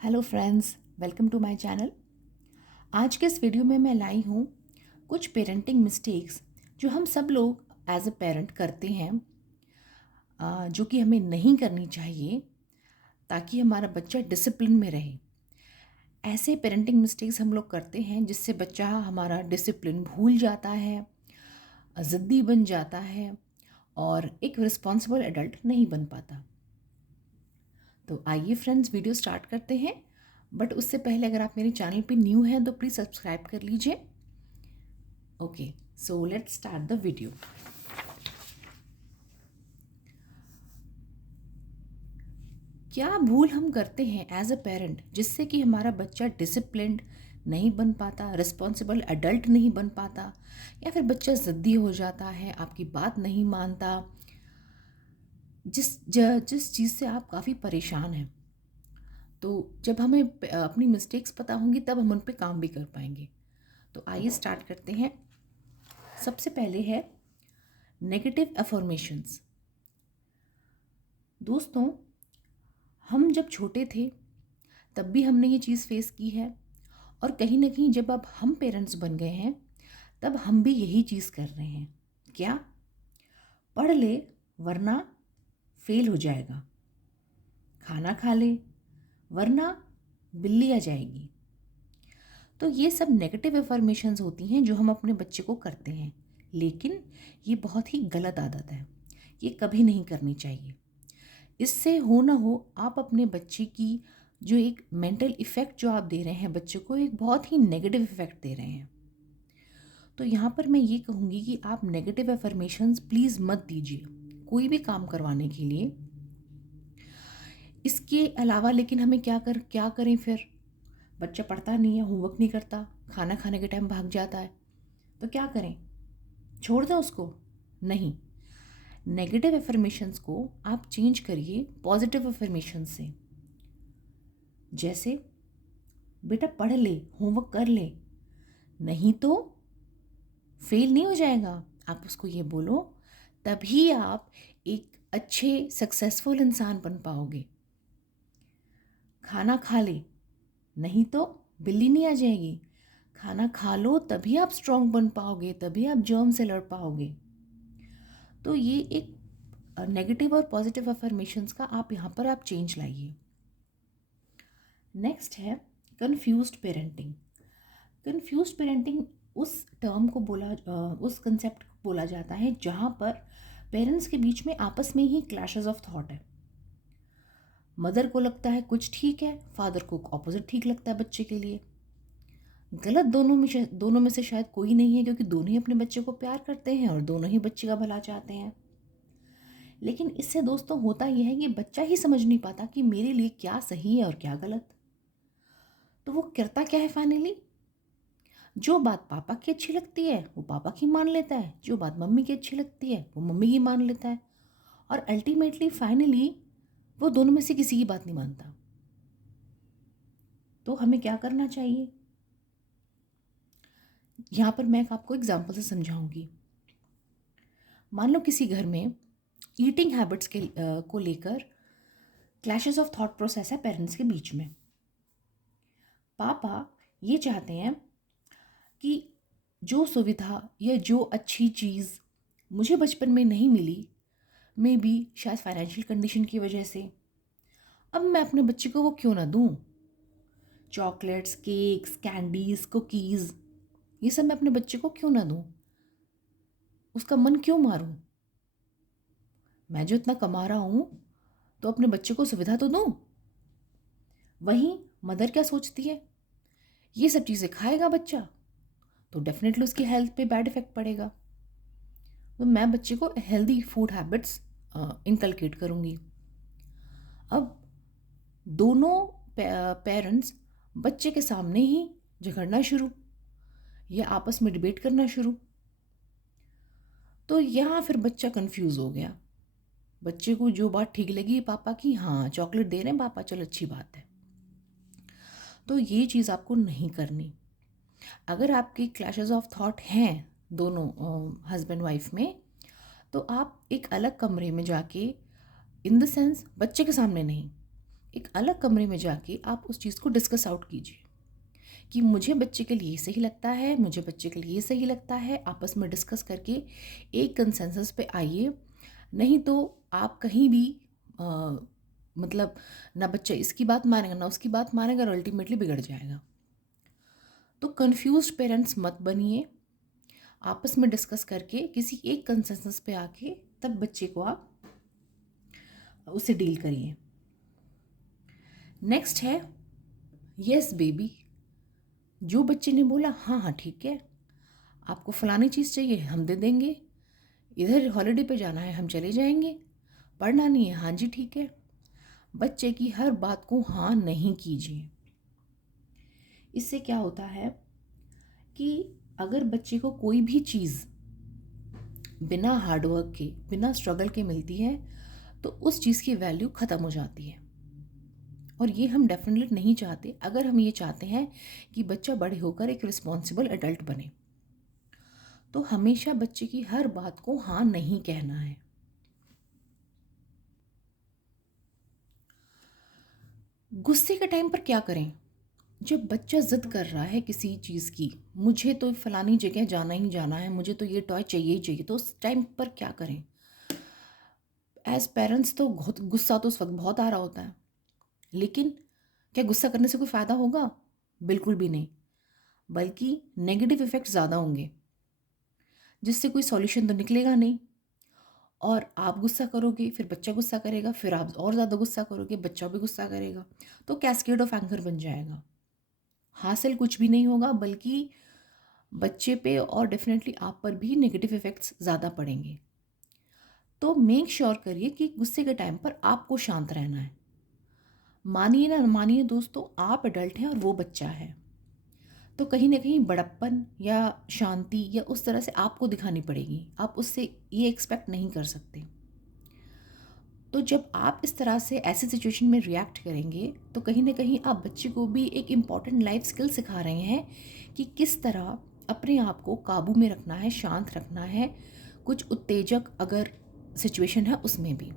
Hello friends, welcome to my channel. आज के इस वीडियो में मैं लाई हूँ कुछ पेरेंटिंग मिस्टेक्स जो हम सब लोग एज अ पेरेंट करते हैं, जो कि हमें नहीं करनी चाहिए ताकि हमारा बच्चा डिसिप्लिन में रहे। ऐसे पेरेंटिंग मिस्टेक्स हम लोग करते हैं जिससे बच्चा हमारा डिसिप्लिन भूल जाता है, ज़िद्दी बन जाता है और एक रिस्पॉन्सिबल एडल्ट नहीं बन पाता। तो आइए फ्रेंड्स, वीडियो स्टार्ट करते हैं। बट उससे पहले अगर आप मेरे चैनल पे न्यू हैं तो प्लीज़ सब्सक्राइब कर लीजिए। Okay, so let's start the video. क्या भूल हम करते हैं एज अ पेरेंट जिससे कि हमारा बच्चा डिसिप्लिन्ड नहीं बन पाता, रिस्पॉन्सिबल एडल्ट नहीं बन पाता, या फिर बच्चा ज़िद्दी हो जाता है, आपकी बात नहीं मानता, जिस चीज़ से आप काफ़ी परेशान हैं। तो जब हमें अपनी मिस्टेक्स पता होंगी तब हम उन पे काम भी कर पाएंगे। तो आइए स्टार्ट करते हैं। सबसे पहले है नेगेटिव अफर्मेशंस। दोस्तों, हम जब छोटे थे तब भी हमने ये चीज़ फेस की है, और कहीं ना कहीं जब अब हम पेरेंट्स बन गए हैं तब हम भी यही चीज़ कर रहे हैं। क्या? पढ़ ले वरना फेल हो जाएगा, खाना खा ले वरना बिल्ली आ जाएगी। तो ये सब नेगेटिव अफर्मेशंस होती हैं जो हम अपने बच्चे को करते हैं, लेकिन ये बहुत ही गलत आदत है। ये कभी नहीं करनी चाहिए। इससे हो ना हो आप अपने बच्चे की जो एक मेंटल इफ़ेक्ट जो आप दे रहे हैं बच्चे को, एक बहुत ही नेगेटिव इफ़ेक्ट दे रहे हैं। तो यहाँ पर मैं ये कहूँगी कि आप नेगेटिव अफर्मेशंस प्लीज़ मत दीजिए कोई भी काम करवाने के लिए। इसके अलावा लेकिन हमें क्या करें फिर? बच्चा पढ़ता नहीं है, होमवर्क नहीं करता, खाना खाने के टाइम भाग जाता है, तो क्या करें? छोड़ दें उसको? नहीं। नेगेटिव अफर्मेशंस को आप चेंज करिए पॉजिटिव अफर्मेशन से। जैसे, बेटा पढ़ ले, होमवर्क कर ले, नहीं तो फेल नहीं हो जाएगा। आप उसको ये बोलो, तभी आप एक अच्छे सक्सेसफुल इंसान बन पाओगे। खाना खा ले, नहीं तो बिल्ली नहीं आ जाएगी। खाना खा लो, तभी आप स्ट्रांग बन पाओगे, तभी आप जर्म से लड़ पाओगे। तो ये एक नेगेटिव और पॉजिटिव अफर्मेशंस का आप यहाँ पर आप चेंज लाइए। नेक्स्ट है कन्फ्यूज्ड पेरेंटिंग। कन्फ्यूज्ड पेरेंटिंग उस टर्म को उस कंसेप्ट को बोला जाता है जहाँ पर पेरेंट्स के बीच में आपस में ही क्लैशेस ऑफ थॉट है। मदर को लगता है कुछ ठीक है, फादर को ऑपोजिट ठीक लगता है बच्चे के लिए। गलत दोनों में से शायद कोई नहीं है, क्योंकि दोनों ही अपने बच्चे को प्यार करते हैं और दोनों ही बच्चे का भला चाहते हैं। लेकिन इससे दोस्तों होता यह है कि बच्चा ही समझ नहीं पाता कि मेरे लिए क्या सही है और क्या गलत। तो वो करता क्या है फाइनली? जो बात पापा की अच्छी लगती है वो पापा की मान लेता है, जो बात मम्मी की अच्छी लगती है वो मम्मी की मान लेता है, और अल्टीमेटली फाइनली वो दोनों में से किसी की बात नहीं मानता। तो हमें क्या करना चाहिए? यहाँ पर मैं आपको एग्जाम्पल से समझाऊंगी। मान लो किसी घर में ईटिंग हैबिट्स को लेकर क्लैशेस ऑफ थॉट प्रोसेस है पेरेंट्स के बीच में। पापा ये चाहते हैं कि जो सुविधा या जो अच्छी चीज़ मुझे बचपन में नहीं मिली, मे बी शायद फाइनेंशियल कंडीशन की वजह से, अब मैं अपने बच्चे को वो क्यों ना दूँ। चॉकलेट्स, केक्स, कैंडीज़, कुकीज़, ये सब मैं अपने बच्चे को क्यों ना दूँ? उसका मन क्यों मारूँ? मैं जो इतना कमा रहा हूँ तो अपने बच्चे को सुविधा तो दूँ। वहीं मदर क्या सोचती है? ये सब चीज़ें खाएगा बच्चा तो डेफिनेटली उसकी हेल्थ पे बैड इफ़ेक्ट पड़ेगा। तो मैं बच्चे को हेल्दी फूड हैबिट्स इनकलकेट करूँगी। अब दोनों पेरेंट्स बच्चे के सामने ही झगड़ना शुरू या आपस में डिबेट करना शुरू। तो यहाँ फिर बच्चा कंफ्यूज हो गया। बच्चे को जो बात ठीक लगी पापा की, हाँ चॉकलेट दे रहे हैं पापा, चलो अच्छी बात है। तो ये चीज़ आपको नहीं करनी। अगर आपके क्लैशेस ऑफ थॉट हैं दोनों हस्बैंड वाइफ में, तो आप एक अलग कमरे में जाके, इन द सेंस बच्चे के सामने नहीं, एक अलग कमरे में जाके आप उस चीज़ को डिस्कस आउट कीजिए कि मुझे बच्चे के लिए सही लगता है, मुझे बच्चे के लिए सही लगता है। आपस में डिस्कस करके एक कंसेंसस पे आइए। नहीं तो आप कहीं भी अ, मतलब ना बच्चा इसकी बात मानेगा ना उसकी बात मानेगा और अल्टीमेटली बिगड़ जाएगा। तो कंफ्यूज्ड पेरेंट्स मत बनिए। आपस में डिस्कस करके किसी एक कंसेंसस पे आके तब बच्चे को आप उससे डील करिए। नेक्स्ट है यस बेबी। जो बच्चे ने बोला हाँ हाँ ठीक है, आपको फलानी चीज़ चाहिए हम दे देंगे, इधर हॉलीडे पे जाना है हम चले जाएंगे, पढ़ना नहीं है हाँ जी ठीक है। बच्चे की हर बात को हाँ नहीं कीजिए। इससे क्या होता है कि अगर बच्चे को कोई भी चीज़ बिना हार्डवर्क के, बिना स्ट्रगल के मिलती है तो उस चीज़ की वैल्यू ख़त्म हो जाती है। और ये हम डेफिनेटली नहीं चाहते। अगर हम ये चाहते हैं कि बच्चा बड़े होकर एक रिस्पॉन्सिबल एडल्ट बने तो हमेशा बच्चे की हर बात को हाँ नहीं कहना है। गुस्से के टाइम पर क्या करें? जब बच्चा ज़िद कर रहा है किसी चीज़ की, मुझे तो फलानी जगह जाना ही जाना है, मुझे तो ये टॉय चाहिए ही चाहिए, तो उस टाइम पर क्या करें? एज़ पेरेंट्स तो बहुत गुस्सा तो उस वक्त बहुत आ रहा होता है, लेकिन क्या गुस्सा करने से कोई फ़ायदा होगा? बिल्कुल भी नहीं, बल्कि नेगेटिव इफ़ेक्ट ज़्यादा होंगे, जिससे कोई सॉल्यूशन तो निकलेगा नहीं। और आप गुस्सा करोगे, फिर बच्चा गुस्सा करेगा, फिर आप और ज़्यादा गुस्सा करोगे, बच्चा भी गुस्सा करेगा, तो कैस्केड ऑफ एंगर बन जाएगा। हासिल कुछ भी नहीं होगा, बल्कि बच्चे पे और डेफिनेटली आप पर भी नेगेटिव इफ़ेक्ट्स ज़्यादा पड़ेंगे। तो मेक श्योर करिए कि गुस्से के टाइम पर आपको शांत रहना है। मानिए ना मानिए दोस्तों, आप एडल्ट हैं और वो बच्चा है, तो कहीं ना कहीं बड़प्पन या शांति या उस तरह से आपको दिखानी पड़ेगी। आप उससे ये एक्सपेक्ट नहीं कर सकते। तो जब आप इस तरह से ऐसी सिचुएशन में रिएक्ट करेंगे तो कहीं ना कहीं आप बच्चे को भी एक इम्पॉर्टेंट लाइफ स्किल सिखा रहे हैं कि किस तरह अपने आप को काबू में रखना है, शांत रखना है, कुछ उत्तेजक अगर सिचुएशन है उसमें भी।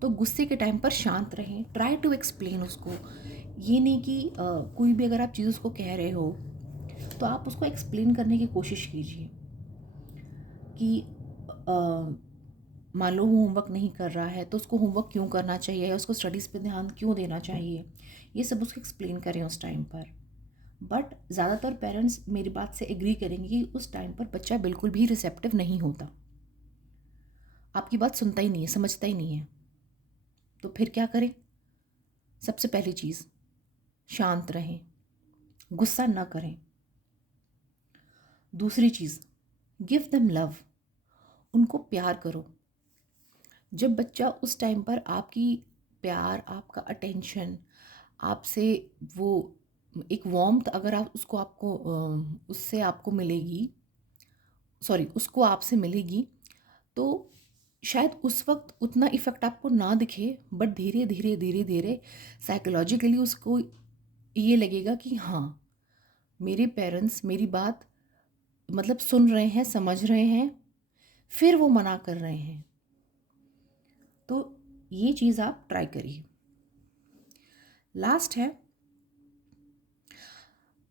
तो गुस्से के टाइम पर शांत रहें, ट्राई टू एक्सप्लेन उसको। ये नहीं कि कोई भी अगर आप चीज़ उसको कह रहे हो तो आप उसको एक्सप्लेन करने की कोशिश कीजिए कि मान लो वो होमवर्क नहीं कर रहा है तो उसको होमवर्क क्यों करना चाहिए, उसको स्टडीज़ पे ध्यान क्यों देना चाहिए, ये सब उसको एक्सप्लेन करें उस टाइम पर। बट ज़्यादातर पेरेंट्स मेरी बात से एग्री करेंगे कि उस टाइम पर बच्चा बिल्कुल भी रिसेप्टिव नहीं होता, आपकी बात सुनता ही नहीं है, समझता ही नहीं है। तो फिर क्या करें? सबसे पहली चीज़, शांत रहें, गुस्सा ना करें। दूसरी चीज़, गिव देम लव, उनको प्यार करो। जब बच्चा उस टाइम पर आपकी प्यार, आपका अटेंशन, आपसे वो एक वार्मथ अगर आप उसको आपको उससे आपको मिलेगी, सॉरी उसको आपसे मिलेगी, तो शायद उस वक्त उतना इफ़ेक्ट आपको ना दिखे, बट धीरे धीरे धीरे धीरे साइकोलॉजिकली उसको ये लगेगा कि हाँ, मेरे पेरेंट्स मेरी बात मतलब सुन रहे हैं, समझ रहे हैं, फिर वो मना कर रहे हैं। तो ये चीज़ आप ट्राई करिए। लास्ट है,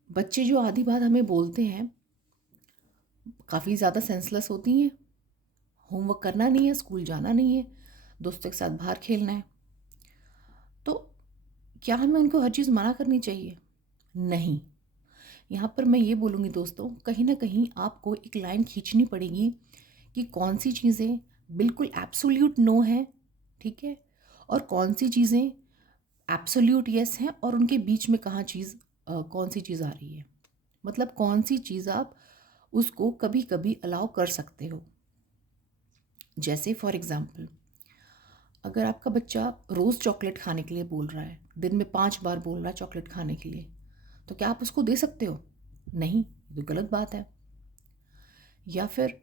बच्चे जो आधी बात हमें बोलते हैं काफ़ी ज़्यादा सेंसलेस होती हैं। होमवर्क करना नहीं है, स्कूल जाना नहीं है, दोस्तों के साथ बाहर खेलना है, तो क्या हमें उनको हर चीज़ मना करनी चाहिए? नहीं। यहाँ पर मैं ये बोलूँगी दोस्तों, कहीं ना कहीं आपको एक लाइन खींचनी पड़ेगी कि कौन सी चीज़ें बिल्कुल एब्सोल्यूट नो है, ठीक है, और कौन सी चीज़ें एब्सोल्यूट यस हैं, और उनके बीच में कहाँ चीज़ कौन सी चीज़ आ रही है। मतलब कौन सी चीज़ आप उसको कभी कभी अलाउ कर सकते हो। जैसे फॉर एग्ज़ाम्पल, अगर आपका बच्चा रोज़ चॉकलेट खाने के लिए बोल रहा है, दिन में 5 बार बोल रहा है चॉकलेट खाने के लिए, तो क्या आप उसको दे सकते हो? नहीं, ये तो गलत बात है। या फिर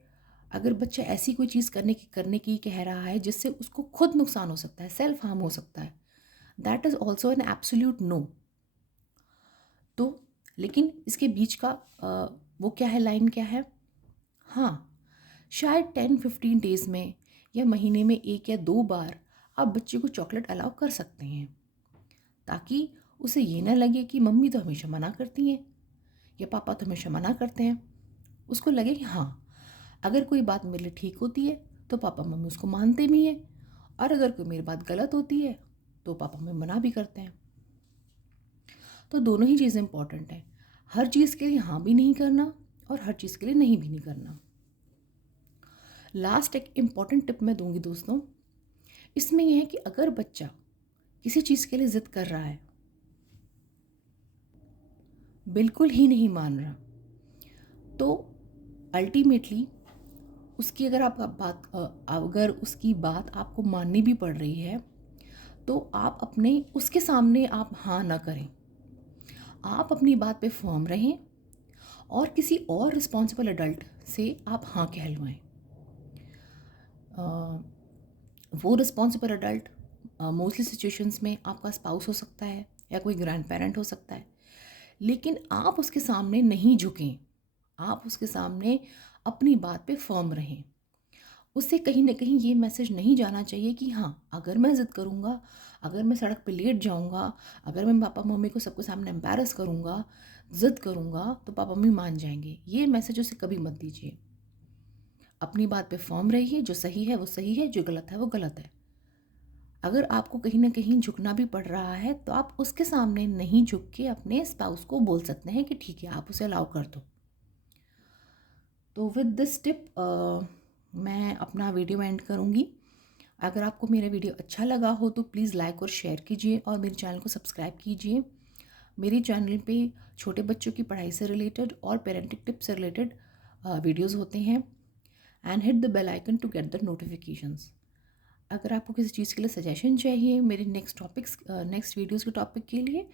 अगर बच्चा ऐसी कोई चीज़ करने की कह रहा है जिससे उसको खुद नुकसान हो सकता है, सेल्फ हार्म हो सकता है, that is also an absolute no. तो लेकिन इसके बीच का वो क्या है, लाइन क्या है? हाँ, शायद 10-15 डेज़ में या महीने में 1 या 2 बार आप बच्चे को चॉकलेट अलाउ कर सकते हैं, ताकि उसे ये ना लगे कि मम्मी तो हमेशा मना करती हैं या पापा तो हमेशा मना करते हैं। उसको लगे कि हाँ, अगर कोई बात मेरे लिए ठीक होती है तो पापा मम्मी उसको मानते भी हैं, और अगर कोई मेरी बात गलत होती है तो पापा मम्मी मना भी करते हैं। तो दोनों ही चीज़ें इंपॉर्टेंट हैं। हर चीज़ के लिए हाँ भी नहीं करना और हर चीज़ के लिए नहीं भी नहीं करना। लास्ट एक इम्पॉर्टेंट टिप मैं दूंगी दोस्तों, इसमें यह है कि अगर बच्चा किसी चीज़ के लिए ज़िद कर रहा है, बिल्कुल ही नहीं मान रहा, तो अल्टीमेटली उसकी अगर उसकी बात आपको माननी भी पड़ रही है तो आप अपने उसके सामने आप हाँ ना करें। आप अपनी बात पे फर्म रहें और किसी और रिस्पॉन्सिबल एडल्ट से आप हाँ कहलवाएं। वो रिस्पॉन्सिबल एडल्ट मोस्टली सिचुएशंस में आपका स्पाउस हो सकता है या कोई ग्रैंड पेरेंट हो सकता है, लेकिन आप उसके सामने नहीं झुकें। आप उसके सामने अपनी बात पे फर्म रहें। उससे कहीं ना कहीं ये मैसेज नहीं जाना चाहिए कि हाँ, अगर मैं ज़िद करूँगा, अगर मैं सड़क पे लेट जाऊँगा, अगर मैं पापा मम्मी को सबके सामने एम्बैरस करूँगा, ज़िद करूँगा, तो पापा मम्मी मान जाएंगे। ये मैसेज उसे कभी मत दीजिए। अपनी बात पे फर्म रहिए। जो सही है वो सही है, जो गलत है वो गलत है। अगर आपको कहीं ना कहीं झुकना भी पड़ रहा है तो आप उसके सामने नहीं झुक के अपने स्पाउस को बोल सकते हैं कि ठीक है, आप उसे अलाउ कर दो। तो विद दिस टिप मैं अपना वीडियो एंड करूँगी। अगर आपको मेरा वीडियो अच्छा लगा हो तो प्लीज़ लाइक और शेयर कीजिए और मेरे चैनल को सब्सक्राइब कीजिए। मेरे चैनल पे छोटे बच्चों की पढ़ाई से रिलेटेड और पेरेंटिंग टिप्स से रिलेटेड वीडियोस होते हैं। And hit the bell icon to get the notifications. अगर आपको किसी चीज़ के लिए सजेशन चाहिए मेरे नेक्स्ट वीडियोज़ के टॉपिक के लिए,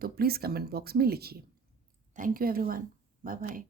तो प्लीज़ कमेंट बॉक्स में लिखिए। Thank you everyone. Bye bye.